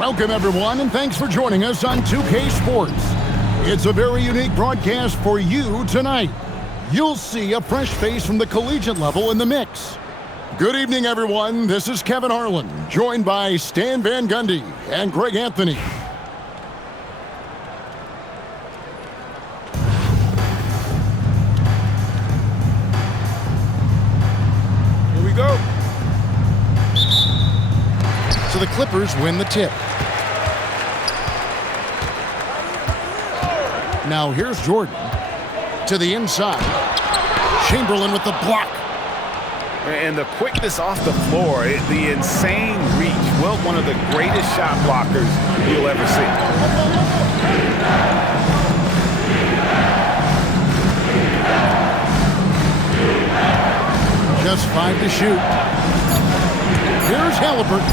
Welcome, everyone, and thanks for joining us on 2K Sports. It's a very unique broadcast for you tonight. You'll see a fresh face from the collegiate level in the mix. Good evening, everyone. This is Kevin Harlan, joined by Stan Van Gundy and Greg Anthony. Here we go. So the Clippers win the tip. Now here's Jordan to the inside. Chamberlain with the block. And the quickness off the floor, the insane reach. Well, one of the greatest shot blockers you'll ever see. Just 5 to shoot. Here's Halliburton.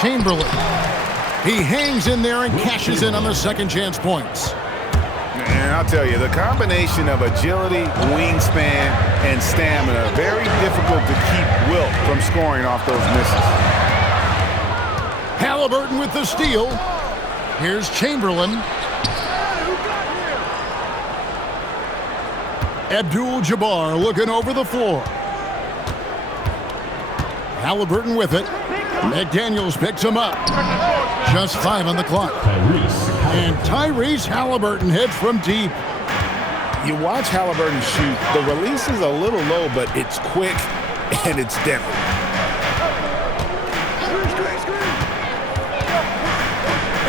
Chamberlain. He hangs in there and cashes in on the second chance points. And I'll tell you, the combination of agility, wingspan, and stamina, very difficult to keep Wilt from scoring off those misses. Halliburton with the steal. Here's Chamberlain. Abdul-Jabbar looking over the floor. Halliburton with it. McDaniels picks him up. Just 5 on the clock. And Tyrese Halliburton hits from deep. You watch Halliburton shoot. The release is a little low, but it's quick and it's deadly.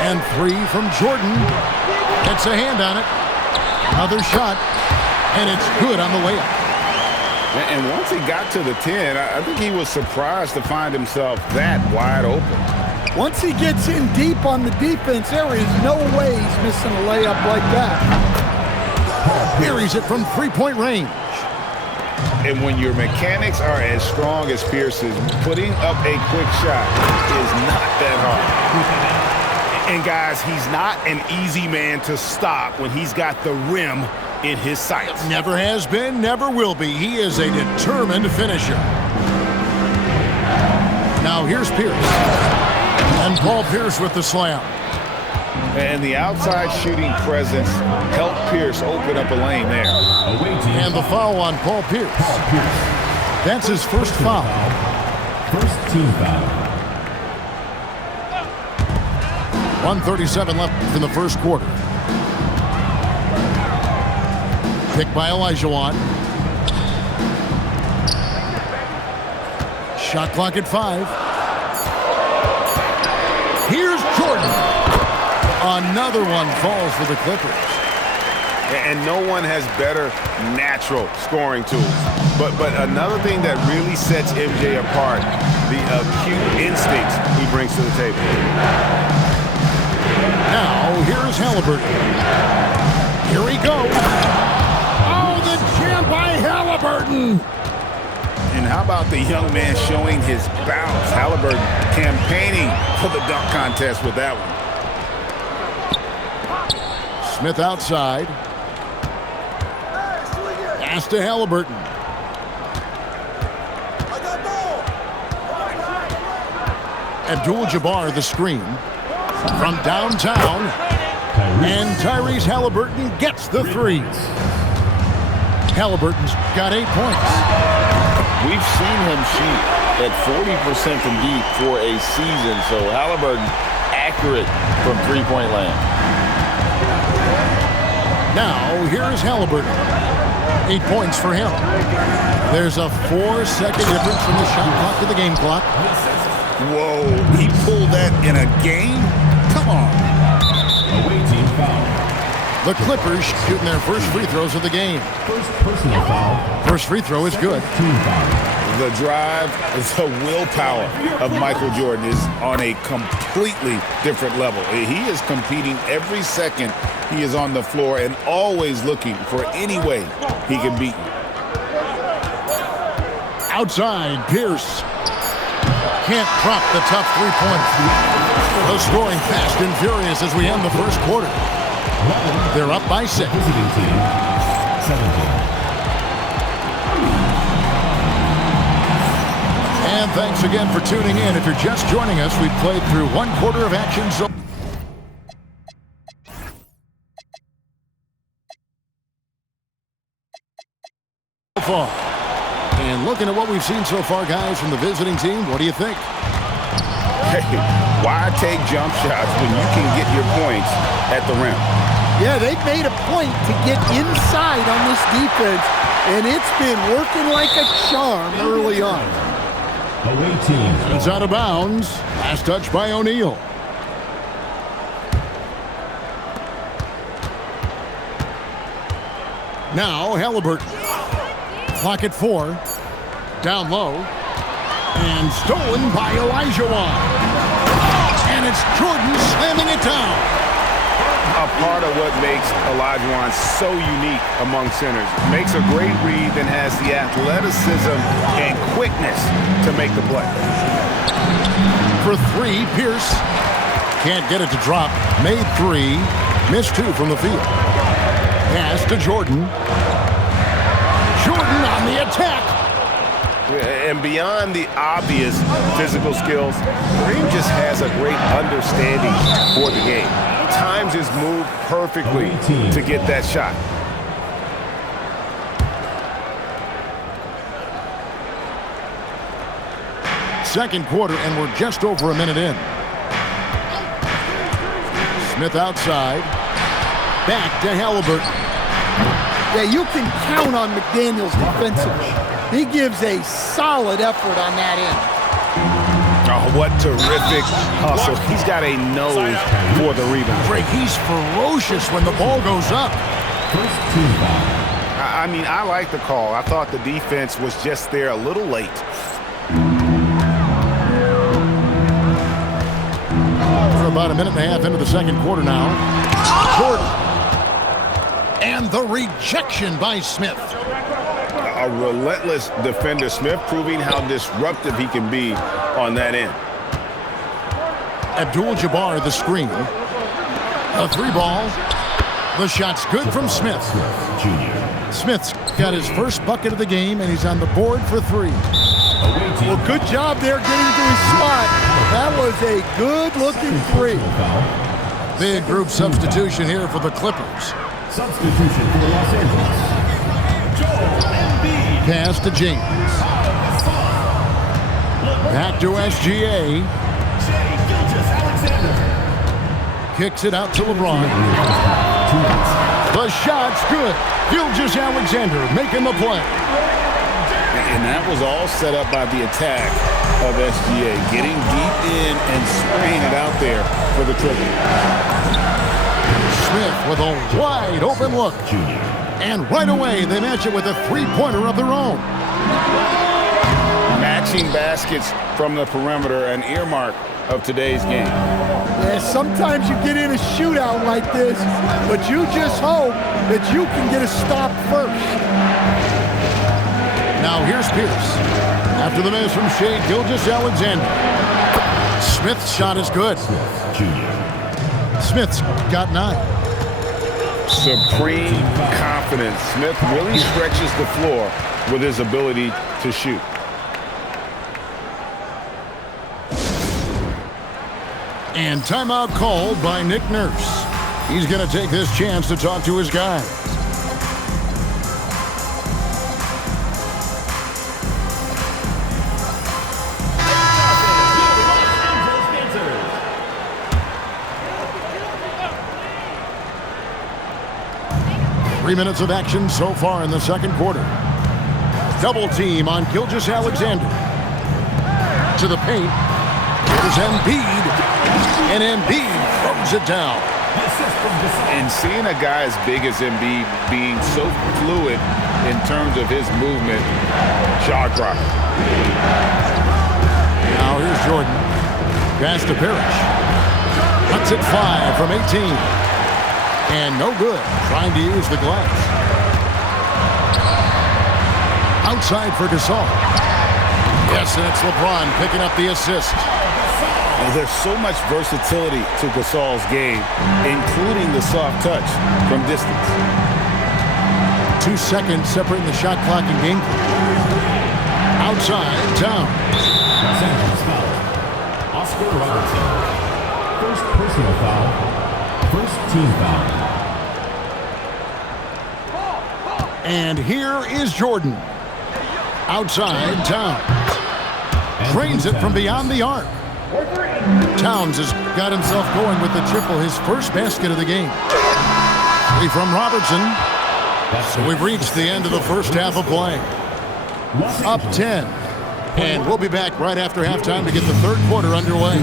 And 3 from Jordan. Gets a hand on it. Another shot. And it's good on the layup. And once he got to the 10, I think he was surprised to find himself that wide open. Once he gets in deep on the defense, there is no way he's missing a layup like that. Buries it from three-point range. And when your mechanics are as strong as Pierce's, putting up a quick shot is not that hard. And guys, he's not an easy man to stop when he's got the rim in his sights. Never has been, never will be. He is a determined finisher. Now here's Pierce. And Paul Pierce with the slam. And the outside shooting presence helped Pierce open up a lane there. And the foul on Paul Pierce. That's his first foul. First team foul. 1:37 left in the first quarter. Picked by Olajuwon. Shot clock at 5. Here's Jordan. Another one falls for the Clippers. And no one has better natural scoring tools. But another thing that really sets MJ apart, the acute instincts he brings to the table. Now, here's Halliburton. Here he goes. Oh, the jam by Halliburton. And how about the young man showing his bounce? Halliburton campaigning for the dunk contest with that one. Smith outside. Pass to Halliburton. Abdul-Jabbar the screen. From downtown. And Tyrese Halliburton gets the 3. Halliburton's got 8 points. We've seen him shoot at 40% from deep for a season, so Halliburton accurate from three-point land. Now, here's Halliburton. 8 points for him. There's a 4-second difference from the shot clock to the game clock. Whoa, he pulled that in a game? Come on. Away team foul. The Clippers shooting their first free throws of the game. First personal foul. First free throw is good. Team foul. The drive, the willpower of Michael Jordan is on a completely different level. He is competing every second he is on the floor and always looking for any way he can beat you. Outside, Pierce. Can't drop the tough 3-pointer. The scoring fast and furious as we end the first quarter. They're up by 6. Visiting team 17. thanks again for tuning in. If you're just joining us, we've played through one quarter of action so far. And looking at what we've seen so far, guys, from the visiting team, what do you think? Hey, why take jump shots when you can get your points at the rim? Yeah, they've made a point to get inside on this defense, and it's been working like a charm early on. Away team. It's out of bounds. Last touch by O'Neal. Now Halliburton. Clock at 4. Down low. And stolen by Olajuwon. And it's Jordan slamming it down. A part of what makes Olajuwon so unique among centers. Makes a great read and has the athleticism and quickness to make the play. For 3, Pierce. Can't get it to drop. Made 3. Missed 2 from the field. Pass to Jordan. Jordan on the attack. And beyond the obvious physical skills, Kareem just has a great understanding for the game. Times his move perfectly to get that shot. Second quarter, and we're just over a minute in. Smith outside. Back to Halliburton. Yeah, you can count on McDaniels defensively. He gives a solid effort on that end. Oh, what terrific hustle. He's got a nose for the rebound. Greg, he's ferocious when the ball goes up. First team foul. I mean, I like the call. I thought the defense was just there a little late. We're about a minute and a half into the second quarter now. Jordan. And the rejection by Smith. A relentless defender. Smith proving how disruptive he can be on that end. Abdul-Jabbar the screen. A 3 ball. The shot's good from Smith. Junior. Smith's got his first bucket of the game, and he's on the board for 3. Well, good job there getting to his spot. That was a good-looking 3. Big group substitution here for the Clippers. Substitution for the Los Angeles. Joel Embiid. Pass to James. Back to SGA. Kicks it out to LeBron. The shot's good. Gilgeous-Alexander making the play. And that was all set up by the attack of SGA. Getting deep in and spraying it out there for the triple. Smith with a wide open look. Junior. And right away, they match it with a 3-pointer of their own. Matching baskets from the perimeter, an earmark of today's game. Yeah, sometimes you get in a shootout like this, but you just hope that you can get a stop first. Now here's Pierce. After the miss from Shai Gilgeous-Alexander. Smith's shot is good. Smith Junior. Smith's got 9. Supreme confidence. Smith really stretches the floor with his ability to shoot. And timeout called by Nick Nurse. He's going to take this chance to talk to his guys. Three minutes of action so far in the second quarter. Double team on Gilgeous-Alexander. To the paint. Here's Embiid. And Embiid throws it down. And seeing a guy as big as Embiid being so fluid in terms of his movement, jaw-dropping. Now here's Jordan. Pass to Parrish. Cuts it 5 from 18. And no good, trying to use the glass. Outside for Gasol. Yes, and it's LeBron picking up the assist. And there's so much versatility to Gasol's game, including the soft touch from distance. 2 seconds separating the shot clock and game clock. Outside, Towns. Oscar Robertson. First personal foul. First team foul. And here is Jordan. Outside, Towns. Trains it from beyond the arc. Towns has got himself going with the triple, his first basket of the game. Three from Robertson. So we've reached the end of the first half of play. Up 10. And we'll be back right after halftime to get the third quarter underway.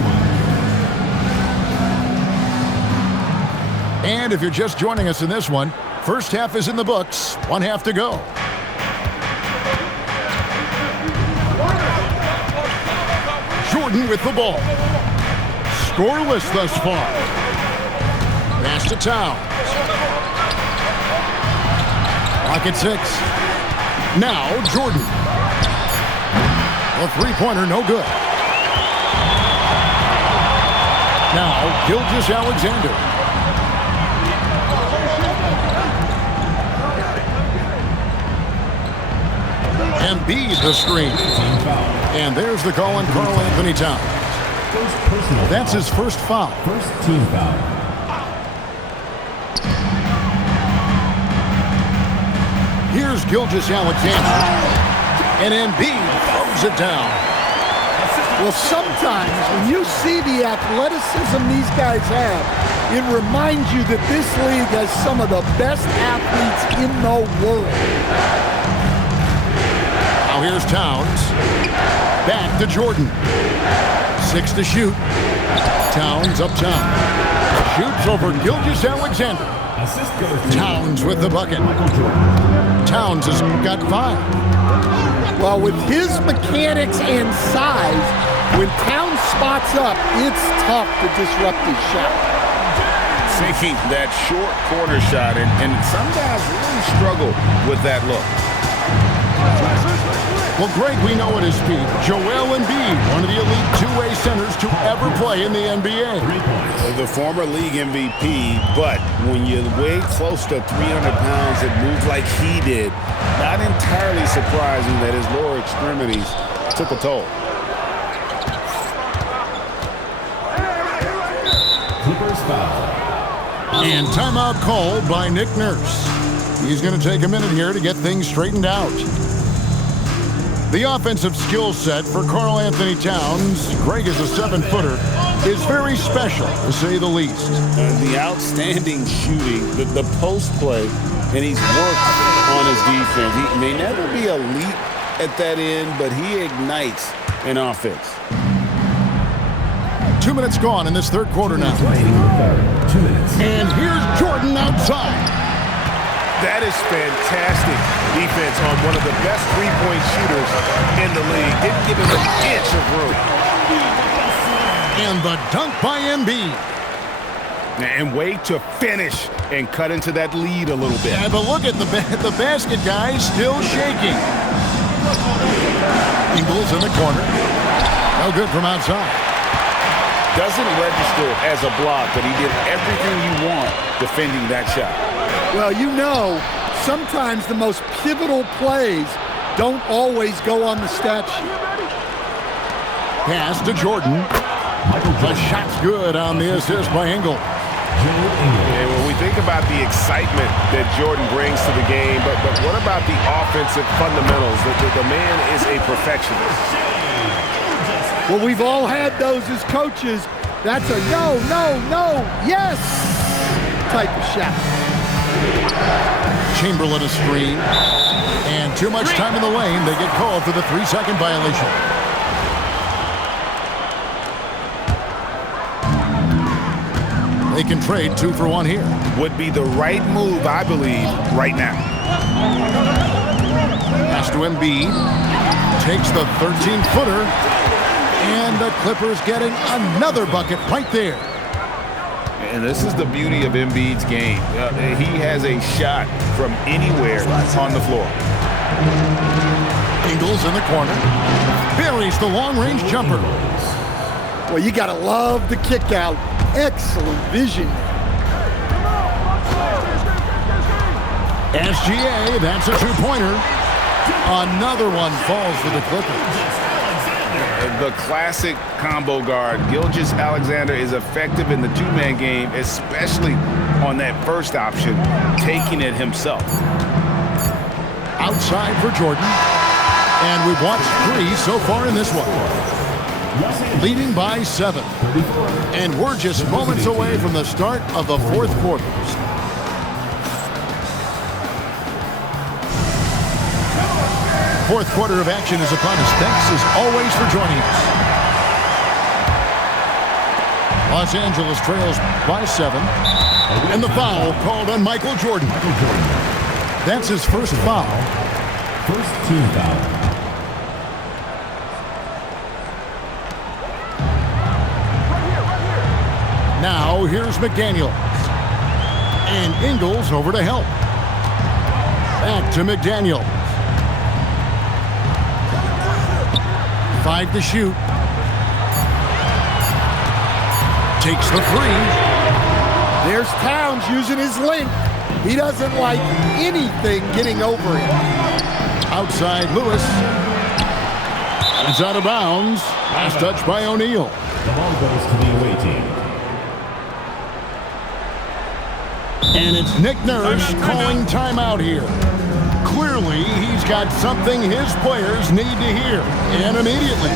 And if you're just joining us in this one, first half is in the books. One half to go. Jordan with the ball. Scoreless thus far. Pass to Towns. Clock at 6. Now Jordan. A three-pointer, no good. Now Gilgeous-Alexander. Embiid the screen. And there's the call on Karl Anthony Towns. That's his first foul. First team foul. Here's Gilgeous-Alexander. And Embiid throws it down. Well, sometimes when you see the athleticism these guys have, it reminds you that this league has some of the best athletes in the world. Now here's Towns. Back to Jordan. 6 to shoot. Towns up top. Shoots over Gilgeous-Alexander. Towns with the bucket. Towns has got 5. Well, with his mechanics and size, when Towns spots up, it's tough to disrupt his shot. Taking that short corner shot, and some guys really struggle with that look. Well, Greg, we know at his peak, Joel Embiid, one of the elite two-way centers to ever play in the NBA. The former league MVP, but when you weigh close to 300 pounds and move like he did, not entirely surprising that his lower extremities took a toll. Clippers foul. And timeout called by Nick Nurse. He's going to take a minute here to get things straightened out. The offensive skill set for Karl Anthony Towns, Greg is a 7-footer, is very special, to say the least. The outstanding shooting, the post play, and he's worked on his defense. He may never be elite at that end, but he ignites an offense. 2 minutes gone in this third quarter now. 2 minutes. And here's Jordan outside. That is fantastic defense on one of the best three-point shooters in the league. Didn't give him an inch of room. And the dunk by Embiid. And way to finish and cut into that lead a little bit. Yeah, but look at the basket, guys, still shaking. Ingles in the corner. No good from outside. Doesn't register as a block, but he did everything you want defending that shot. Well, you know, sometimes the most pivotal plays don't always go on the stat sheet. Pass to Jordan. The shot's good on the assist by Ingles. And when we think about the excitement that Jordan brings to the game, but what about the offensive fundamentals? The man is a perfectionist. Well, we've all had those as coaches. That's a no, no, no, yes type of shot. Chamberlain a screen. And too much time in the lane. They get called for the 3-second violation. They can trade 2 for 1 here. Would be the right move, I believe, right now. Pass to Embiid. Takes the 13-footer. And the Clippers getting another bucket right there. And this is the beauty of Embiid's game. He has a shot from anywhere on the floor. Ingles in the corner. Buries the long-range jumper. Well, you got to love the kick out. Excellent vision. SGA, that's a 2-pointer. Another one falls for the Clippers. the classic combo guard. Gilgeous-Alexander is effective in the two-man game, especially on that first option, taking it himself. Outside for Jordan. And we've watched 3 so far in this one. Leading by 7. And we're just moments away from the start of the fourth quarter. Fourth quarter of action is upon us. Thanks as always for joining us. Los Angeles trails by 7. And the foul called on Michael Jordan. That's his first foul. First team foul. Now here's McDaniels. And Ingles over to help. Back to McDaniels. 5 to shoot. Takes the 3. There's Towns using his length. He doesn't like anything getting over him. Outside Lewis. It's out of bounds. Last touch by O'Neal. The ball goes to the away team. And it's Nick Nurse calling timeout here. Clearly, he's got something his players need to hear, and immediately.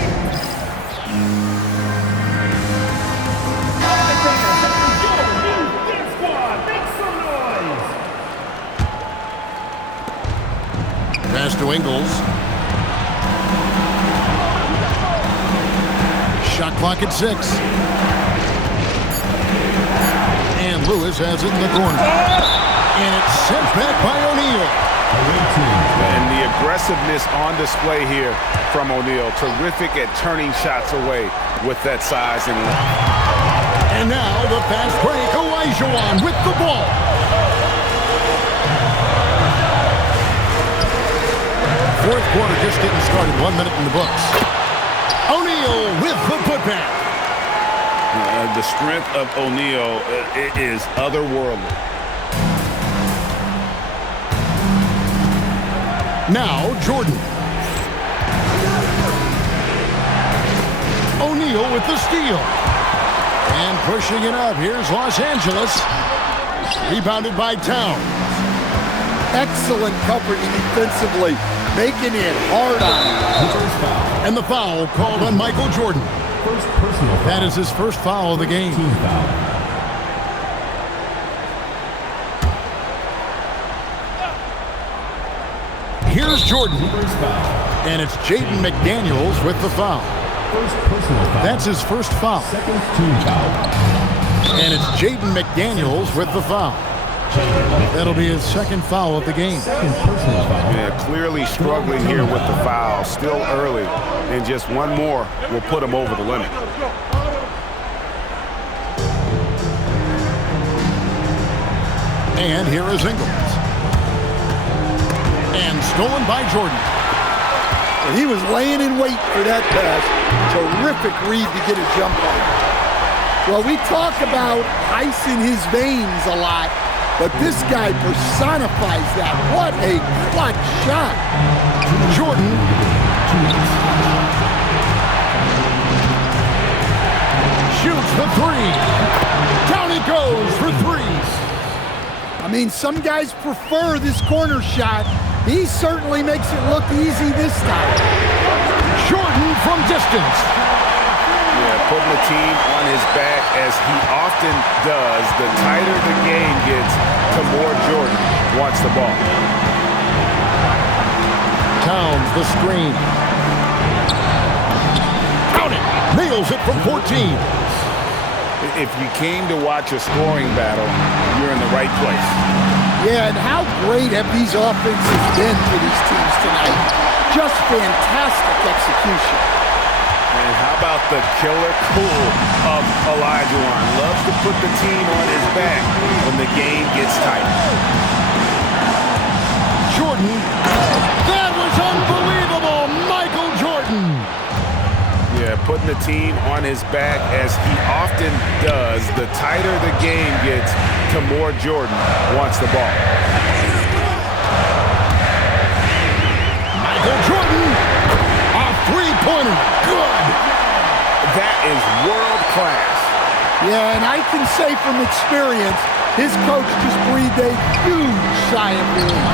Pass to Ingles. Shot clock at 6. And Lewis has it in the corner. And it's sent back by O'Neal. And the aggressiveness on display here from O'Neal. Terrific at turning shots away with that size and length. And now the fast break. Olajuwon with the ball. Fourth quarter just getting started. 1 minute in the books. O'Neal with the putback. The strength of O'Neal is otherworldly. Now Jordan. O'Neal with the steal. And pushing it up. Here's Los Angeles. Rebounded by Towns. Excellent coverage defensively, making it hard on him. And the foul called on Michael Jordan. First personal foul. That is his first foul of the game. Team foul. Here's Jordan. First foul. And it's Jaden McDaniels with the foul. First personal foul. That's his first foul. Second team foul. And it's Jaden McDaniels with the foul. That'll be his second foul of the game. Second personal foul. Yeah, clearly struggling here with the foul. Still early. And just one more will put him over the limit. And here is Ingles. And stolen by Jordan. And he was laying in wait for that pass. Terrific read to get a jump on. Well, we talk about ice in his veins a lot, but this guy personifies that. What a clutch shot. Jordan. Shoots the 3. Down he goes for 3. I mean, some guys prefer this corner shot. He certainly makes it look easy this time. Jordan from distance. Yeah, putting the team on his back as he often does. The tighter the game gets, the more Jordan wants the ball. Towns the screen. Count it. Nails it from 14. If you came to watch a scoring battle, you're in the right place. Yeah, and how great have these offenses been for these teams tonight? Just fantastic execution. And how about the killer cool of Olajuwon? Loves to put the team on his back when the game gets tight. Jordan. That was unbelievable. Michael Jordan. Yeah, putting the team on his back as he often does. The tighter the game gets, the more Jordan wants the ball. Michael Jordan. A three-pointer. Good. class. Yeah, and I can say from experience, his coach just breathed a huge sigh of relief.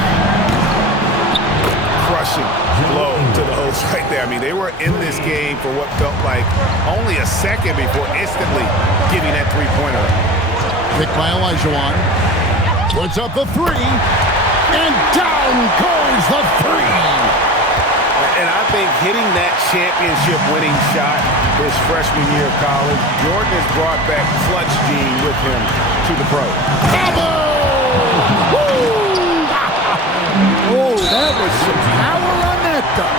Crushing blow to the host right there. I mean, they were in this game for what felt like only a second before instantly giving that three-pointer. Picked by Olajuwon. Puts up the three. And down goes the three. And I think hitting that championship-winning shot his freshman year of college, Jordan has brought back clutch gene with him to the pro. Oh, that was some power on that dunk.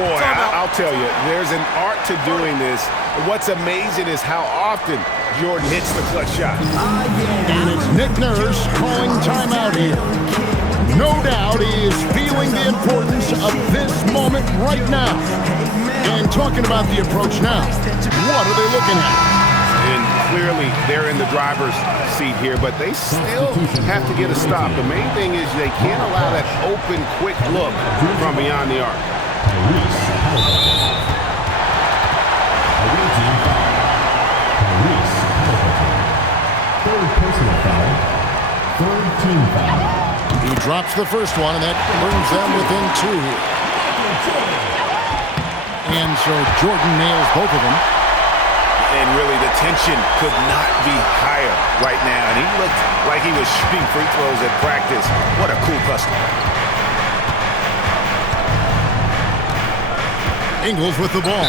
Boy, I'll tell you, there's an art to doing this. What's amazing is how often Jordan hits the clutch shot. And it's Nick Nurse calling timeout here. No doubt he is feeling the importance of this moment right now. And talking about the approach now, what are they looking at? And clearly they're in the driver's seat here, but they still have to get a stop. The main thing is they can't allow that open, quick look from beyond the arc. Third personal foul. Third team foul. He drops the first one, and that brings them within two. And so Jordan nails both of them. And really, the tension could not be higher right now. And he looked like he was shooting free throws at practice. What a cool customer. Ingles with the ball.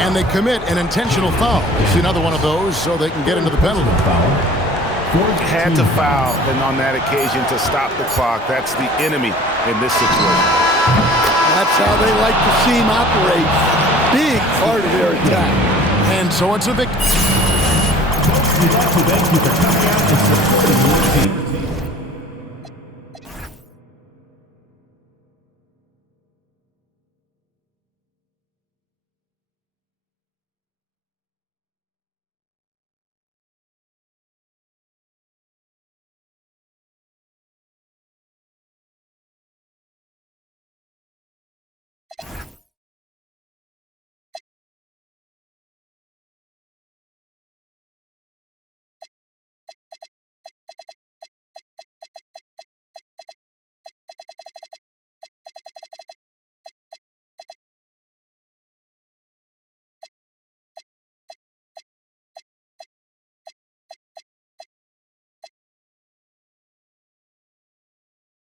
And they commit an intentional foul. See another one of those so they can get into the penalty. Had to foul, and on that occasion to stop the clock. That's the enemy in this situation. That's how they like to see him operate. Big part of their attack. And so it's a victory. We'd like to thank you for coming out and supporting your team.